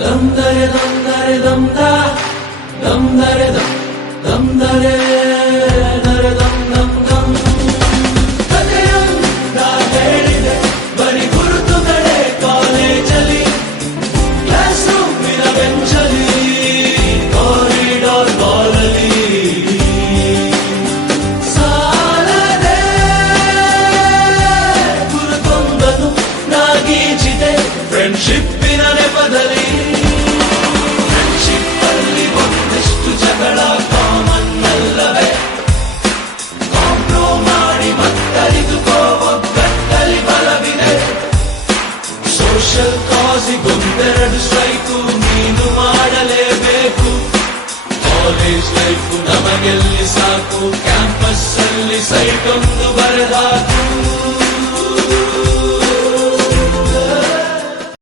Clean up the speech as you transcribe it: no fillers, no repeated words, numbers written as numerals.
dam dare dam dare dam da, dam dare dam dare dare dam dam dam. ಕಥೆಯೊಂದ ಹೇಳಿದೆ ಬರೀ ಗುರುತುಗಳೇ ಕಾಲೇಜಲ್ಲಿ, class ರೂಮಿನ ಬೆಂಚಲ್ಲಿ, corridor ಬಾಲಲ್ಲಿ ಸಾಲದೆ ಗುರುತೊಂದನು ನಾಗೀಚಿದೆ ಫ್ರೆಂಡ್ಶಿಪ್ಪಿನ ನೆಪದಲ್ಲಿ. ಫ್ರೆಂಡ್ಶಿಪ್ ಅಲ್ಲಿ ಒಂದಷ್ಟು ಜಗಳ ಕಾಮನ್ ಅಲ್ಲವೇ, ಕಾಂಪ್ರೋ ಮಾಡಿ ಮತ್ತರಿದುಕೋ ಒಗ್ಗಟ್ಟಲ್ಲಿ ಬಲವಿದೆ. ಸೋಷಲ್ ಕಾಸಿಗೊಂದೆರಡು ಸ್ಟ್ರೈಕು ನೀನು ಮಾಡಲೇಬೇಕು. ಕಾಲೇಜ್ ಲೈಫು ನಮಗೆಲ್ಲಿ ಸಾಕು, ಕ್ಯಾಂಪಸ್ ಅಲ್ಲಿ ಸೈಟ್ ಒಂದು ಬರೆದಾಕು.